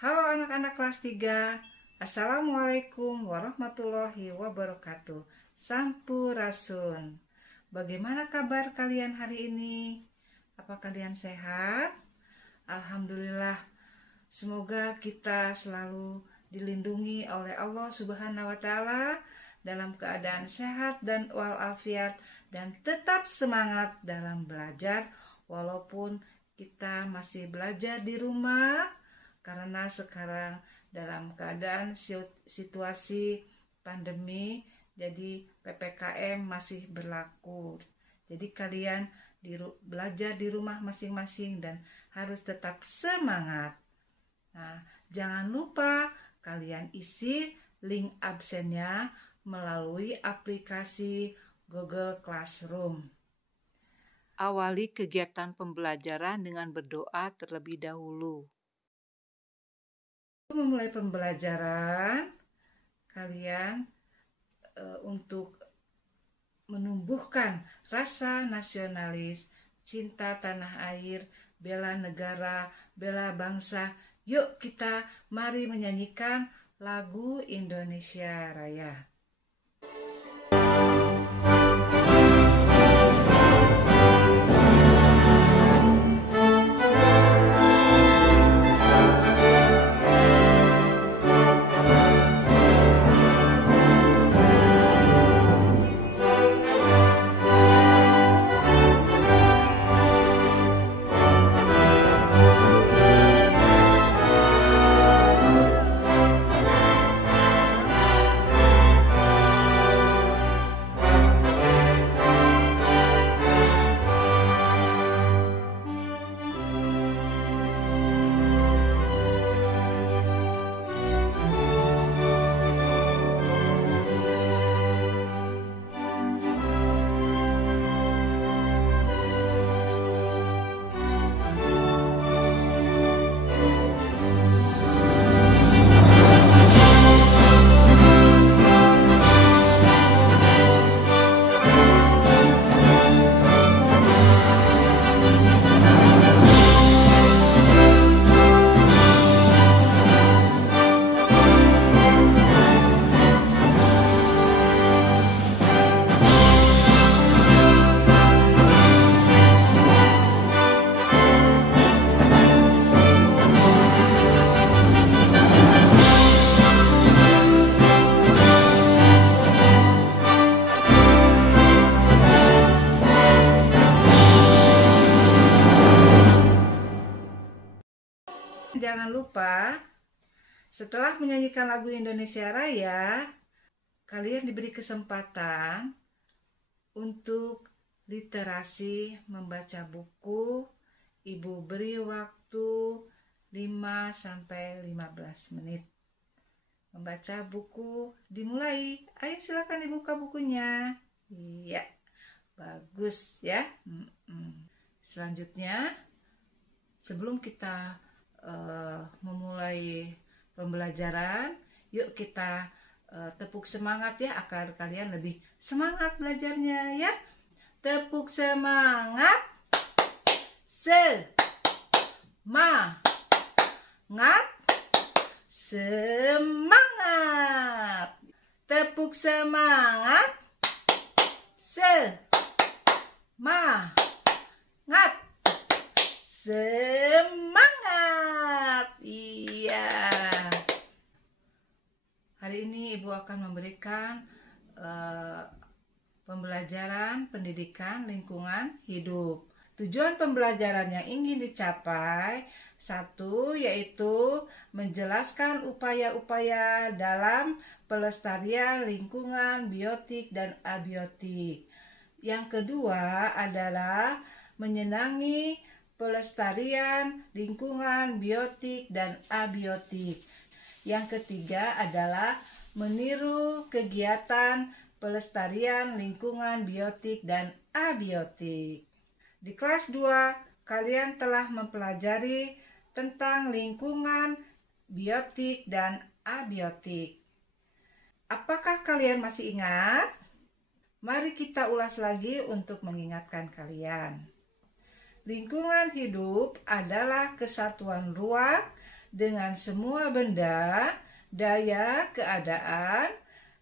Halo anak-anak kelas 3. Assalamualaikum warahmatullahi wabarakatuh. Sampurasun. Bagaimana kabar kalian hari ini? Apa kalian sehat? Alhamdulillah. Semoga kita selalu dilindungi oleh Allah Subhanahu wa taala dalam keadaan sehat dan walafiat dan tetap semangat dalam belajar walaupun kita masih belajar di rumah. Karena sekarang dalam keadaan situasi pandemi, jadi PPKM masih berlaku. Jadi kalian belajar di rumah masing-masing dan harus tetap semangat. Nah, jangan lupa kalian isi link absennya melalui aplikasi Google Classroom. Awali kegiatan pembelajaran dengan berdoa terlebih dahulu. Memulai pembelajaran, kalian untuk menumbuhkan rasa nasionalis, cinta tanah air, bela negara, bela bangsa. Yuk kita mari menyanyikan lagu Indonesia Raya. Jangan lupa, setelah menyanyikan lagu Indonesia Raya, kalian diberi kesempatan untuk literasi membaca buku. Ibu beri waktu 5-15 menit. Membaca buku dimulai. Ayo silakan dibuka bukunya. Iya, bagus ya. Selanjutnya, sebelum kita memulai pembelajaran, yuk kita tepuk semangat ya agar kalian lebih semangat belajarnya ya. Tepuk semangat. Semangat. Semangat. Tepuk semangat. Semangat. Semangat. Iya. Hari ini Ibu akan memberikan pembelajaran pendidikan lingkungan hidup. Tujuan pembelajaran yang ingin dicapai, satu, yaitu menjelaskan upaya-upaya dalam pelestarian lingkungan biotik dan abiotik. Yang kedua adalah menyenangi pelestarian lingkungan biotik dan abiotik. Yang ketiga adalah meniru kegiatan pelestarian lingkungan biotik dan abiotik. Di kelas 2, kalian telah mempelajari tentang lingkungan biotik dan abiotik. Apakah kalian masih ingat? Mari kita ulas lagi untuk mengingatkan kalian. Lingkungan hidup adalah kesatuan ruang dengan semua benda, daya, keadaan,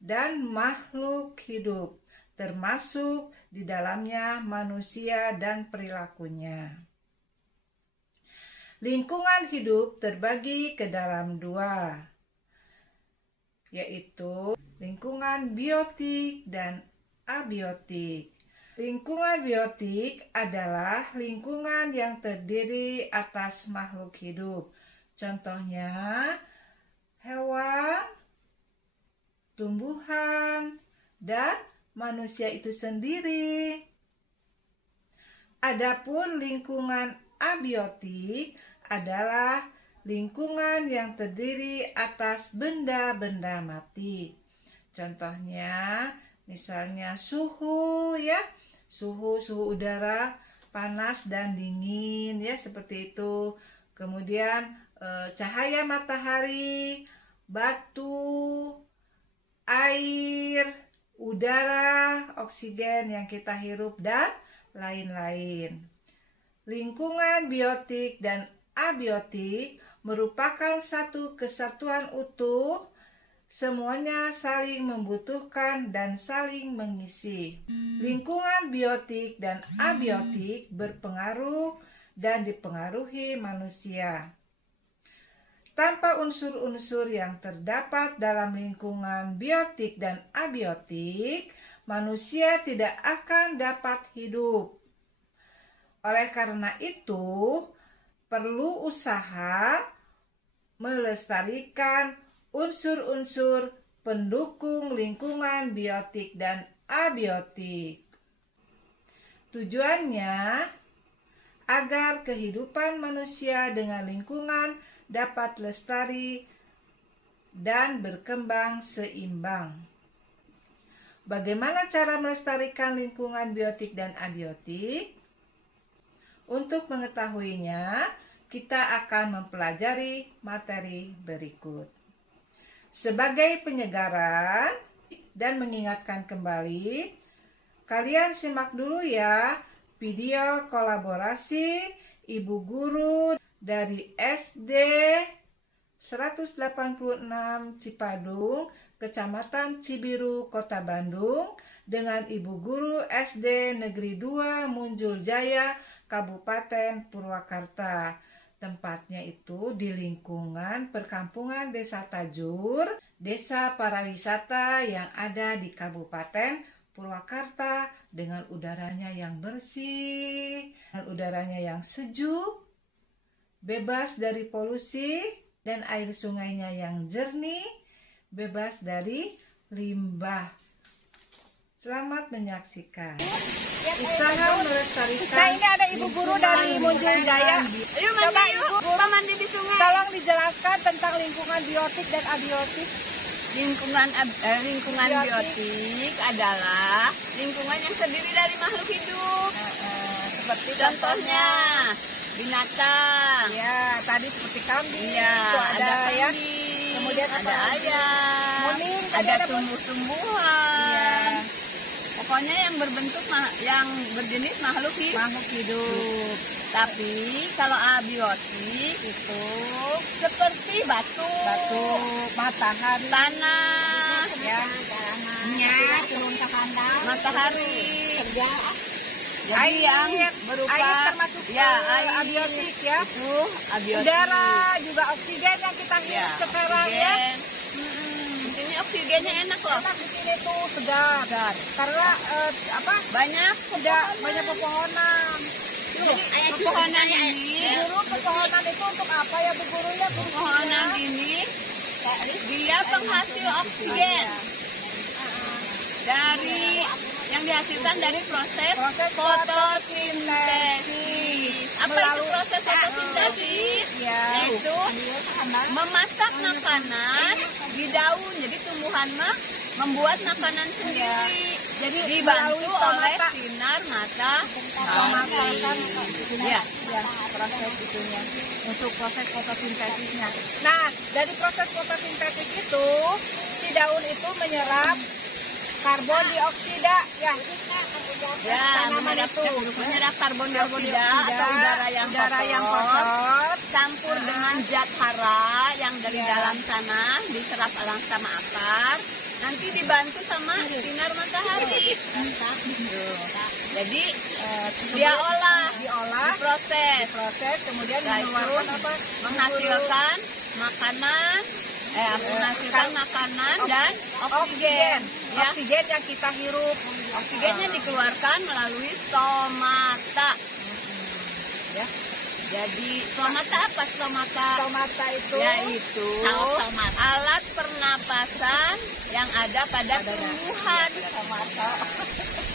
dan makhluk hidup, termasuk di dalamnya manusia dan perilakunya. Lingkungan hidup terbagi ke dalam dua, yaitu lingkungan biotik dan abiotik. Lingkungan biotik adalah lingkungan yang terdiri atas makhluk hidup. Contohnya, hewan, tumbuhan, dan manusia itu sendiri. Adapun lingkungan abiotik adalah lingkungan yang terdiri atas benda-benda mati. Contohnya, misalnya suhu ya, suhu udara panas dan dingin ya, seperti itu. Kemudian cahaya matahari, batu, air, udara, oksigen yang kita hirup, dan lain-lain. Lingkungan biotik dan abiotik merupakan satu kesatuan utuh, semuanya saling membutuhkan dan saling mengisi. Lingkungan biotik dan abiotik berpengaruh dan dipengaruhi manusia. Tanpa unsur-unsur yang terdapat dalam lingkungan biotik dan abiotik, manusia tidak akan dapat hidup. Oleh karena itu, perlu usaha melestarikan unsur-unsur pendukung lingkungan biotik dan abiotik. Tujuannya agar kehidupan manusia dengan lingkungan dapat lestari dan berkembang seimbang. Bagaimana cara melestarikan lingkungan biotik dan abiotik? Untuk mengetahuinya, kita akan mempelajari materi berikut. Sebagai penyegaran dan mengingatkan kembali, kalian simak dulu ya video kolaborasi Ibu Guru dari SD 186 Cipadung, Kecamatan Cibiru, Kota Bandung, dengan Ibu Guru SD Negeri 2 Munjul Jaya, Kabupaten Purwakarta. Tempatnya itu di lingkungan perkampungan Desa Tajur, desa pariwisata yang ada di Kabupaten Purwakarta, dengan udaranya yang bersih, dengan udaranya yang sejuk, bebas dari polusi, dan air sungainya yang jernih, bebas dari limbah. Selamat menyaksikan. Usaha melestarikan. Nah, ini ada Ibu Guru dari Munjul Jaya. Yuk mandi, yuk. Kita mandi di sungai. Tolong dijelaskan tentang lingkungan biotik dan abiotik. Lingkungan biotik adalah lingkungan yang terdiri dari makhluk hidup. Seperti Contohnya binatang. Ya, tadi seperti kambing. Iya, itu ada ya. kambing. Kemudian ada ayam. Kuning, ada ada tumbuh-tumbuhan. Iya. Pokoknya yang berbentuk yang berjenis makhluk hidup. Tapi kalau abiotik itu seperti batu, matahari, tanah, ya, minyak, turun ke kandang, matahari, kerja, jadi yang berupa air termasuk air abiotik ya. Itu abiotik. Udara juga oksigen yang kita hirup sekarang ya. Ini oksigennya enak loh. Enak di sini tuh segar. Karena banyak pepohonan. Jadi pepohonan ini, Guru, pepohonan itu untuk apa ya Bu Guru ya? Pepohonan ini dia penghasil oksigen dari yang dihasilkan dari proses fotosintesis. Apa itu proses fotosintesis? Yaitu memasak makanan di daun. Jadi tumbuhan membuat makanan sendiri. Jadi dibantu oleh sinar matahari. Ya, proses itunya untuk proses fotosintesisnya. Nah, dari proses fotosintesis itu si daun itu menyerap karbon dioksida ya. Ya, Tanaman menyerap karbon dioksida atau udara yang kotor, campur dengan zat hara yang dari dalam sana diserap sama akar, nanti dibantu sama sinar matahari. Jadi diolah, diproses, kemudian menghasilkan makanan, dan oksigen. Oksigen yang kita hirup. Oksigennya dikeluarkan melalui stomata. Ya. Jadi stomata apa stomata? Stomata itu yaitu alat pernapasan yang ada pada tumbuhan.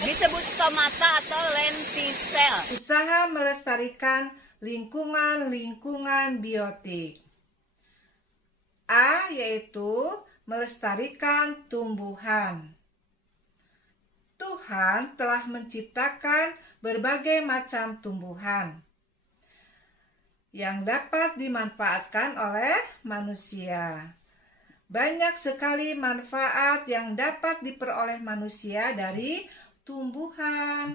Disebut stomata atau lentisel. Usaha melestarikan lingkungan biotik. A yaitu melestarikan tumbuhan. Tuhan telah menciptakan berbagai macam tumbuhan yang dapat dimanfaatkan oleh manusia. Banyak sekali manfaat yang dapat diperoleh manusia dari tumbuhan.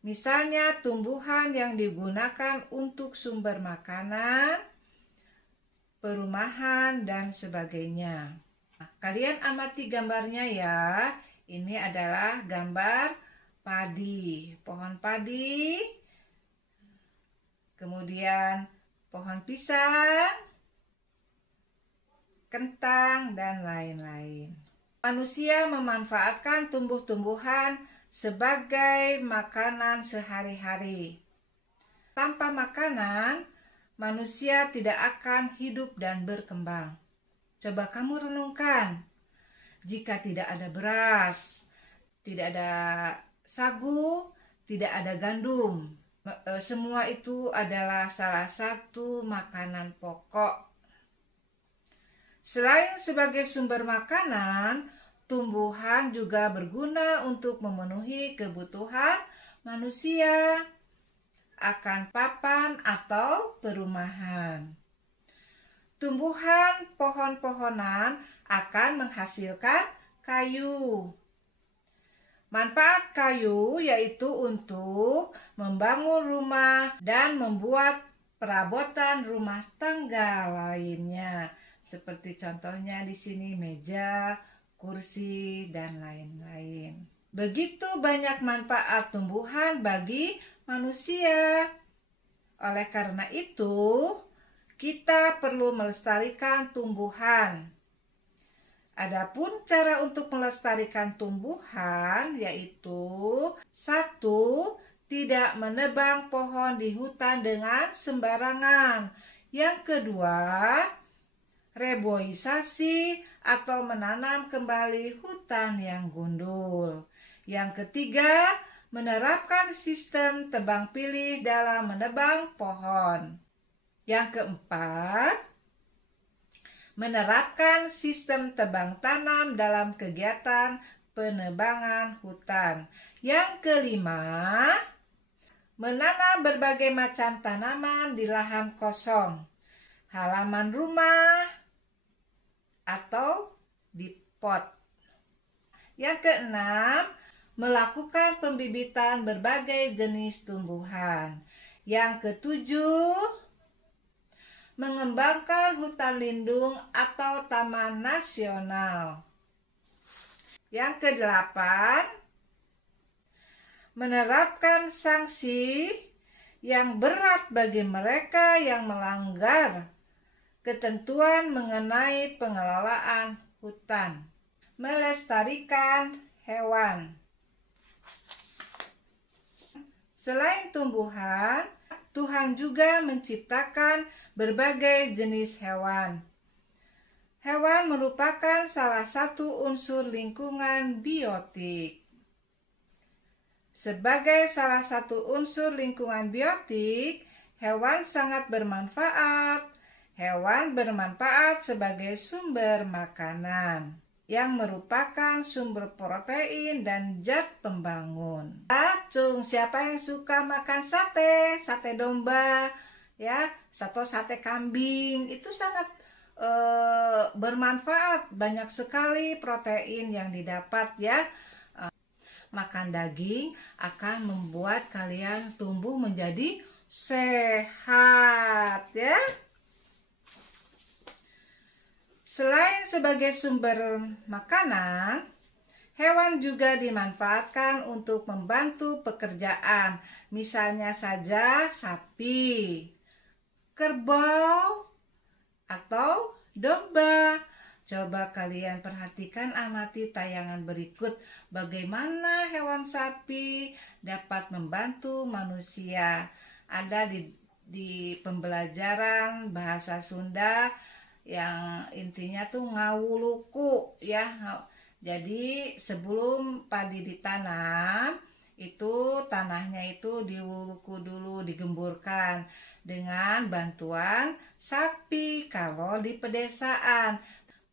Misalnya tumbuhan yang digunakan untuk sumber makanan, perumahan, dan sebagainya. Nah, kalian amati gambarnya ya. Ini adalah gambar padi, pohon padi, kemudian pohon pisang, kentang, dan lain-lain. Manusia memanfaatkan tumbuh-tumbuhan sebagai makanan sehari-hari. Tanpa makanan, manusia tidak akan hidup dan berkembang. Coba kamu renungkan, jika tidak ada beras, tidak ada sagu, tidak ada gandum, semua itu adalah salah satu makanan pokok. Selain sebagai sumber makanan, tumbuhan juga berguna untuk memenuhi kebutuhan manusia akan papan atau perumahan. Tumbuhan pohon-pohonan akan menghasilkan kayu. Manfaat kayu yaitu untuk membangun rumah dan membuat perabotan rumah tangga lainnya. Seperti contohnya di sini meja, kursi, dan lain-lain. Begitu banyak manfaat tumbuhan bagi manusia. Oleh karena itu, kita perlu melestarikan tumbuhan. Adapun cara untuk melestarikan tumbuhan yaitu 1. Tidak menebang pohon di hutan dengan sembarangan. Yang kedua, reboisasi atau menanam kembali hutan yang gundul. Yang ketiga, menerapkan sistem tebang pilih dalam menebang pohon. Yang keempat, menerapkan sistem tebang tanam dalam kegiatan penebangan hutan. Yang kelima, menanam berbagai macam tanaman di lahan kosong, halaman rumah, atau di pot. Yang keenam, melakukan pembibitan berbagai jenis tumbuhan. Yang ketujuh, mengembangkan hutan lindung atau taman nasional. Yang kedelapan, menerapkan sanksi yang berat bagi mereka yang melanggar ketentuan mengenai pengelolaan hutan. Melestarikan hewan. Selain tumbuhan, Tuhan juga menciptakan berbagai jenis hewan. Hewan merupakan salah satu unsur lingkungan biotik. Sebagai salah satu unsur lingkungan biotik, hewan sangat bermanfaat. Hewan bermanfaat sebagai sumber makanan yang merupakan sumber protein dan zat pembangun. Acung, siapa yang suka makan sate, sate domba, ya, atau sate kambing, itu sangat bermanfaat, banyak sekali protein yang didapat ya. makan daging akan membuat kalian tumbuh menjadi sehat ya. Selain sebagai sumber makanan, hewan juga dimanfaatkan untuk membantu pekerjaan. Misalnya saja sapi, kerbau, atau domba. Coba kalian perhatikan, amati tayangan berikut bagaimana hewan sapi dapat membantu manusia. Ada di pembelajaran bahasa Sunda yang intinya tuh ngawuluku ya. Jadi sebelum padi ditanam, itu tanahnya itu diwuluku dulu, digemburkan dengan bantuan sapi kalau di pedesaan.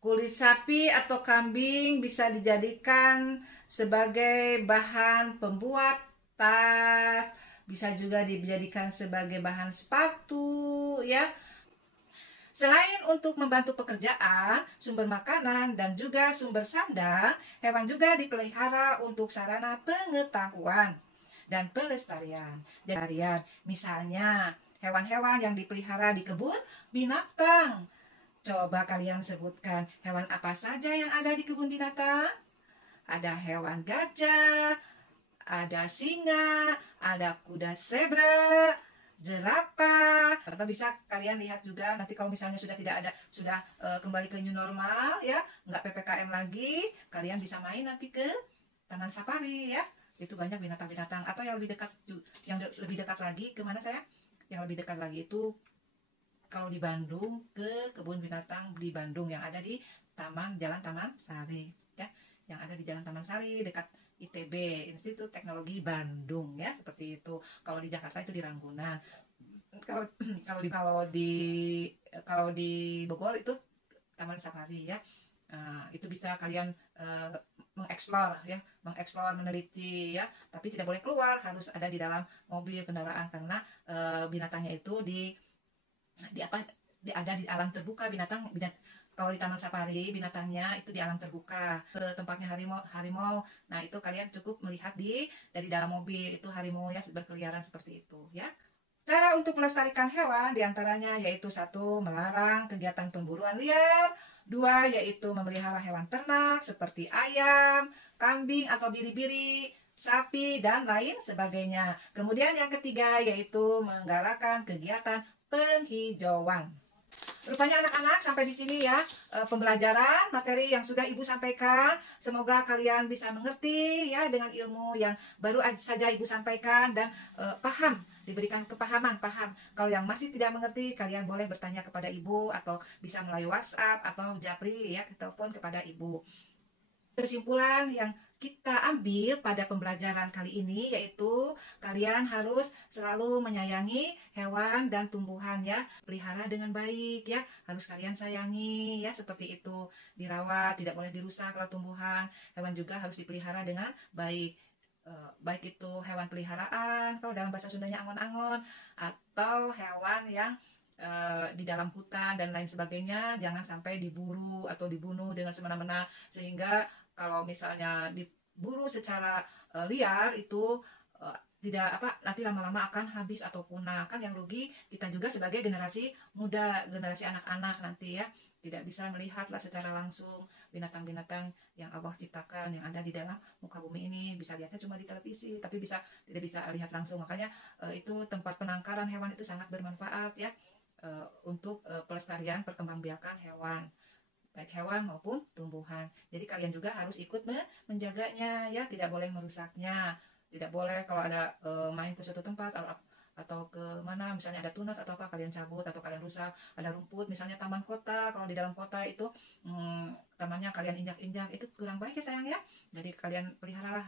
Kulit sapi atau kambing bisa dijadikan sebagai bahan pembuat tas, bisa juga dijadikan sebagai bahan sepatu ya. Selain untuk membantu pekerjaan, sumber makanan, dan juga sumber sandang, hewan juga dipelihara untuk sarana pengetahuan dan pelestarian. Misalnya, hewan-hewan yang dipelihara di kebun binatang. Coba kalian sebutkan hewan apa saja yang ada di kebun binatang? Ada hewan gajah, ada singa, ada kuda zebra, jerapah. Atau bisa kalian lihat juga nanti kalau misalnya sudah kembali ke new normal ya, nggak PPKM lagi, kalian bisa main nanti ke taman safari ya. Itu banyak binatang-binatang. Atau yang lebih dekat lagi kemana saya? Yang lebih dekat lagi itu kalau di Bandung ke kebun binatang di Bandung yang ada di Jalan Taman Sari ya, yang ada di Jalan Taman Sari dekat ITB, Institut Teknologi Bandung ya, seperti itu. Kalau di Jakarta itu di Ragunan. Kalau di Bogor itu Taman Safari ya. Itu bisa kalian mengeksplor, meneliti ya, tapi tidak boleh keluar, harus ada di dalam mobil kendaraan karena binatangnya itu ada di alam terbuka. Kalau di Taman Safari binatangnya itu di alam terbuka, ke tempatnya harimau. Nah itu kalian cukup melihat dari dalam mobil, itu harimau ya berkeliaran seperti itu ya. Cara untuk melestarikan hewan diantaranya yaitu 1. Melarang kegiatan pemburuan liar. 2. Yaitu memelihara hewan ternak seperti ayam, kambing atau biri-biri, sapi, dan lain sebagainya. Kemudian yang ketiga yaitu menggalakkan kegiatan penghijauan. Rupanya anak-anak sampai di sini ya pembelajaran materi yang sudah Ibu sampaikan. Semoga kalian bisa mengerti ya dengan ilmu yang baru saja Ibu sampaikan dan paham, diberikan paham. Kalau yang masih tidak mengerti, kalian boleh bertanya kepada Ibu atau bisa melalui WhatsApp atau japri ya, telepon kepada Ibu. Kesimpulan yang kita ambil pada pembelajaran kali ini yaitu kalian harus selalu menyayangi hewan dan tumbuhan ya, pelihara dengan baik ya, harus kalian sayangi ya, seperti itu, dirawat, tidak boleh dirusak. Kalau tumbuhan, hewan juga harus dipelihara dengan baik, baik itu hewan peliharaan, kalau dalam bahasa Sundanya angon-angon, atau hewan yang di dalam hutan dan lain sebagainya, jangan sampai diburu atau dibunuh dengan semena-mena, sehingga kalau misalnya diburu secara liar itu nanti lama-lama akan habis atau punah, kan yang rugi kita juga sebagai generasi muda, generasi anak-anak nanti ya, tidak bisa melihatlah secara langsung binatang-binatang yang Allah ciptakan yang ada di dalam muka bumi ini. Bisa lihatnya cuma di televisi, tapi tidak bisa lihat langsung. Makanya itu tempat penangkaran hewan itu sangat bermanfaat ya, untuk pelestarian perkembangbiakan hewan, baik hewan maupun tumbuhan. Jadi kalian juga harus ikut menjaganya ya, tidak boleh merusaknya, tidak boleh kalau ada main ke suatu tempat atau ke mana misalnya ada tunas atau apa, kalian cabut atau kalian rusak. Ada rumput misalnya taman kota, kalau di dalam kota itu tamannya kalian injak-injak, itu kurang baik ya sayang ya. Jadi kalian peliharalah,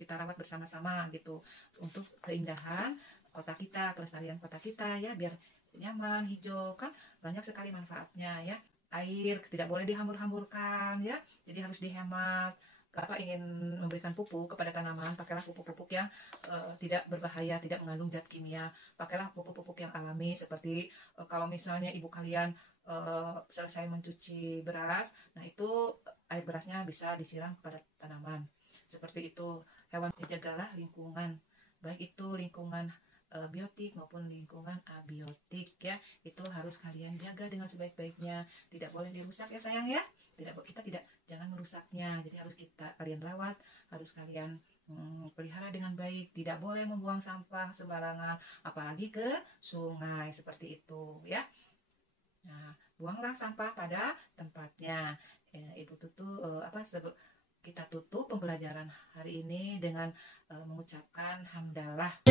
kita rawat bersama-sama gitu, untuk keindahan kota kita, kelestarian kota kita ya, biar nyaman, hijau, kan banyak sekali manfaatnya ya. Air tidak boleh dihambur-hamburkan ya, jadi harus dihemat. Kalau ingin memberikan pupuk kepada tanaman, pakailah pupuk-pupuk yang tidak berbahaya, tidak mengandung zat kimia. Pakailah pupuk-pupuk yang alami, seperti kalau misalnya ibu kalian selesai mencuci beras, nah itu air berasnya bisa disiram kepada tanaman, seperti itu. hewan. Jagalah lingkungan, baik itu lingkungan biotik maupun lingkungan abiotik ya, itu harus kalian jaga dengan sebaik-baiknya, tidak boleh dirusak ya sayang ya, jangan merusaknya, jadi harus kalian rawat, harus kalian pelihara dengan baik, tidak boleh membuang sampah sembarangan, apalagi ke sungai seperti itu ya. Nah, buanglah sampah pada tempatnya. Ibu Tutu kita tutup pembelajaran hari ini dengan mengucapkan hamdalah.